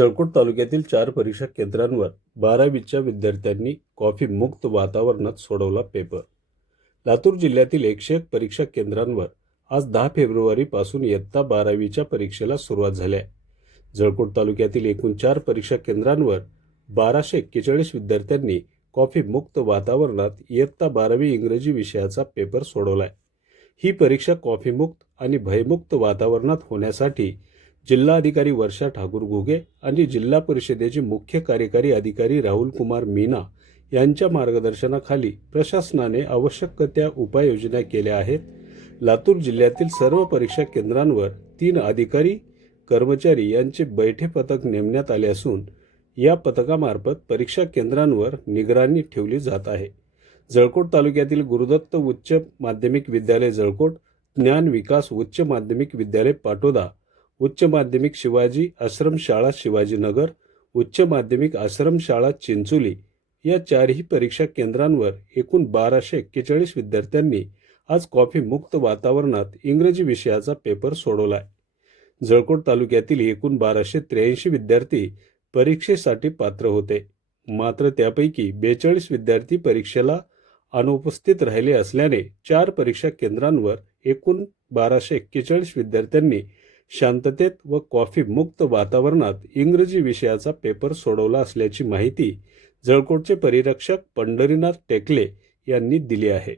जळकोट तालुक्यातील 4 परीक्षा केंद्रांवर 12वीच्या विद्यार्थ्यांनी कॉफी मुक्त वातावरणात सोडवला पेपर। लातूर जिल्ह्यातील 101 परीक्षा केंद्रांवर आज 10 फेब्रुवारी पासून इयत्ता 12वीच्या परीक्षेला सुरुवात झाली आहे। जळकोट तालुक्यातील एकूण 4 परीक्षा केंद्रांवर 1241 विद्यार्थ्यांनी कॉफी मुक्त वातावरणात इयत्ता 12वी इंग्रजी विषयाचा पेपर सोडवलाय। ही परीक्षा कॉफी मुक्त आणि भयमुक्त वातावरणात होण्यासाठी जिल्हाधिकारी वर्षा ठाकूर घुगे आणि जिल्हा परिषदेचे मुख्य कार्यकारी अधिकारी राहुल कुमार मीना यांच्या मार्गदर्शनाखाली प्रशासनाने आवश्यक त्या उपाययोजना केल्या आहेत। लातूर जिल्ह्यातील सर्व परीक्षा केंद्रांवर 3 अधिकारी कर्मचारी यांचे बैठे पथक नेमण्यात आले असून या पथकामार्फत परीक्षा केंद्रांवर निगराणी ठेवली जात आहे। जळकोट तालुक्यातील गुरुदत्त उच्च माध्यमिक विद्यालय जळकोट, ज्ञान विकास उच्च माध्यमिक विद्यालय पाटोदा, उच्च माध्यमिक शिवाजी आश्रमशाळा शिवाजीनगर, उच्च माध्यमिक आश्रमशाळा चिंचोली या 4ही परीक्षा केंद्रांवर एकूण 1241 विद्यार्थ्यांनी आज कॉफी मुक्त वातावरणात इंग्रजी विषयाचा पेपर सोडवलाय। जळकोट तालुक्यातील एकूण 1283 विद्यार्थी परीक्षेसाठी पात्र होते, मात्र त्यापैकी 42 विद्यार्थी परीक्षेला अनुपस्थित राहिले असल्याने 4 परीक्षा केंद्रांवर एकूण 1241 विद्यार्थ्यांनी शांततेत व कॉफी मुक्त वातावरणात इंग्रजी विषयाचा पेपर सोडवला असल्याची माहिती जळकोटचे परिरक्षक पंढरीनाथ टेकले यांनी दिली आहे।